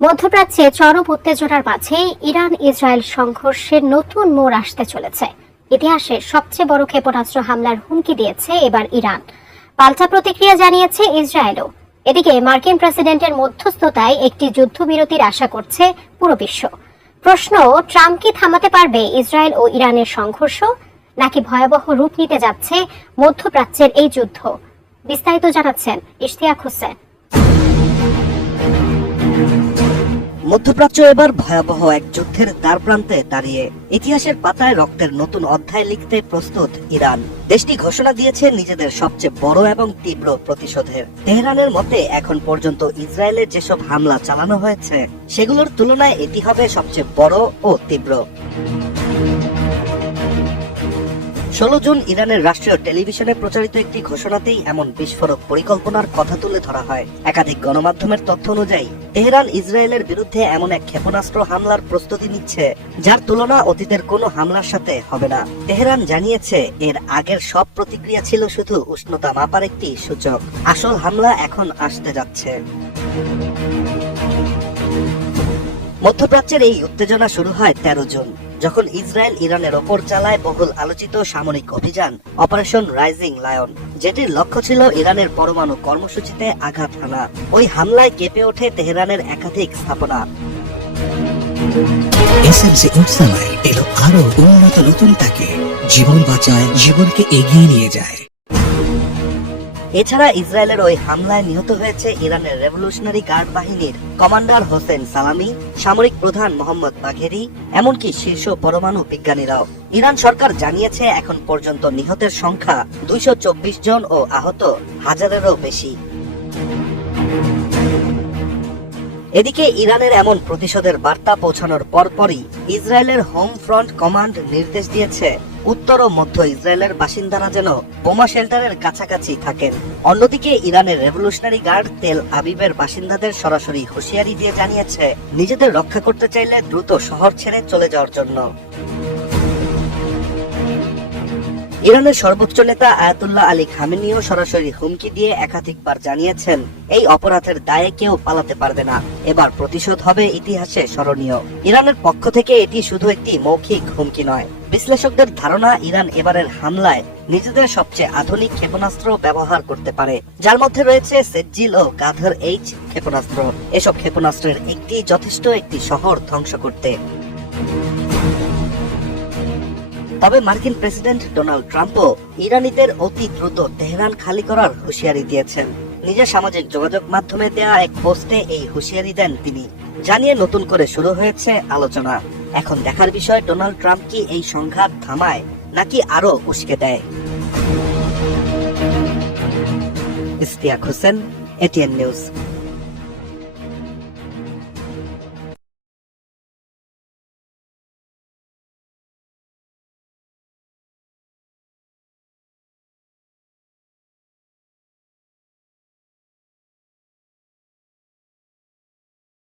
মধ্যপ্রাচ্যে চরম উত্তেজনার মাঝে ইরান ইসরায়েল সংঘর্ষের নতুন মোড় আসতে চলেছে। ইতিহাসের সবচেয়ে বড় ক্ষেপণাস্ত্র হামলার হুমকি দিয়েছে এবার ইরান। পাল্টা প্রতিক্রিয়া জানিয়েছে ইসরায়েলও। এদিকে মার্কিন প্রেসিডেন্টের মধ্যস্থতায় একটি যুদ্ধবিরতির আশা করছে পুরো বিশ্ব। প্রশ্ন, ট্রাম্প কি থামাতে পারবে ইসরায়েল ও ইরানের সংঘর্ষ, নাকি ভয়াবহ রূপ নিতে যাচ্ছে মধ্যপ্রাচ্যের এই যুদ্ধ? বিস্তারিত জানাচ্ছেন ইশতিয়াক হোসেন। মধ্যপ্রাচ্য এবার ভয়াবহ এক যুদ্ধের দ্বারপ্রান্তে দাঁড়িয়ে। ইতিহাসের পাতায় রক্তের নতুন অধ্যায় লিখতে প্রস্তুত ইরান। দেশটি ঘোষণা দিয়েছে নিজেদের সবচেয়ে বড় এবং তীব্র প্রতিশোধের। তেহরানের মতে এখন পর্যন্ত ইসরায়েলে যেসব হামলা চালানো হয়েছে সেগুলোর তুলনায় এটি হবে সবচেয়ে বড় ও তীব্র। 16 জুন ইরানের রাষ্ট্রীয় টেলিভিশনে প্রচারিত একটি ঘোষণাতেই এমন বিস্ফোরক পরিকল্পনার কথা তুলে ধরা হয়। একাধিক গণমাধ্যমের তথ্য অনুযায়ী তেহরান ইসরায়েলের বিরুদ্ধে এমন এক ক্ষেপণাস্ত্র হামলার প্রস্তুতি নিচ্ছে যার তুলনা অতীতের কোনো হামলার সাথে হবে না। তেহরান জানিয়েছে এর আগের সব প্রতিক্রিয়া ছিল শুধু উষ্ণতা মাপার একটি সূচক। আসল হামলা এখন আসতে যাচ্ছে। মধ্যপ্রাচ্যের এই উত্তেজনা শুরু হয় 13 জুন, যখন ইসরায়েল ইরানের ওপর চালায় বহুল আলোচিত সামরিক অভিযান অপারেশন রাইজিং লায়ন, যেটির লক্ষ্য ছিল ইরানের পরমাণু কর্মসূচিতে আঘাত হানা। ওই হামলায় কেঁপে ওঠে তেহরানের একাধিক স্থাপনা। এসএমসি উৎসালায় এলো আরো উন্নত নতুন তাকে, জীবন বাঁচায়, জীবনকে এগিয়ে নিয়ে যায়। এছাড়া ইসরায়েলের ওই হামলায় নিহত হয়েছে ইরানের রেভলিউশনারি গার্ড বাহিনীর কমান্ডার হোসেন সালামি, সামরিক প্রধান মোহাম্মদ বাঘেরি, এমনকি শীর্ষ পরমাণু বিজ্ঞানীরাও। ইরান সরকার জানিয়েছে এখন পর্যন্ত নিহতের সংখ্যা 224 জন ও আহত হাজারেরও বেশি। এদিকে ইরানের এমন প্রতিশোধের বার্তা পৌঁছানোর পরপরই ইসরায়েলের হোম ফ্রন্ট কমান্ড নির্দেশ দিয়েছে উত্তর ও মধ্য ইসরায়েলের বাসিন্দারা যেন বোমা শেল্টারের কাছাকাছি থাকেন। অন্যদিকে ইরানের রেভলিউশনারি গার্ড তেল আবিবের বাসিন্দাদের সরাসরি হুঁশিয়ারি দিয়ে জানিয়েছে নিজেদের রক্ষা করতে চাইলে দ্রুত শহর ছেড়ে চলে যাওয়ার জন্য। ইরানের সর্বোচ্চ নেতা আয়াতুল্লাহ আলী খামেনিও সরাসরি হুমকি দিয়ে একাধিকবার জানিয়েছেন এই অপরাধের দায়ে কেউ পালাতে পারবে না, এবার প্রতিশোধ হবে ইতিহাসে স্মরণীয়। ইরানের পক্ষ থেকে এটি শুধু একটি মৌখিক হুমকি নয়। বিশ্লেষকদের ধারণা ইরান এবারের হামলায় নিজেদের সবচেয়ে আধুনিক ক্ষেপণাস্ত্র ব্যবহার করতে পারে, যার মধ্যে রয়েছে সেজ্জিল ও গাধর এইচ ক্ষেপণাস্ত্র। এসব ক্ষেপণাস্ত্রের একটি যথেষ্ট একটি শহর ধ্বংস করতে। তবে মার্কিন প্রেসিডেন্ট ডোনাল্ড ট্রাম্পও ইরানিদের অতি দ্রুত তেহরান খালি করার হুঁশিয়ারি দিয়েছেন। নিজের সামাজিক যোগাযোগ মাধ্যমে দেয়া এক পোস্টে এই হুঁশিয়ারি দেন তিনি, জানিয়ে নতুন করে শুরু হয়েছে আলোচনা। এখন দেখার বিষয় ডোনাল্ড ট্রাম্প কি এই সংঘাত থামায় নাকি আরো উস্কে দেয়। Ishtiaq Hossain, ATN news.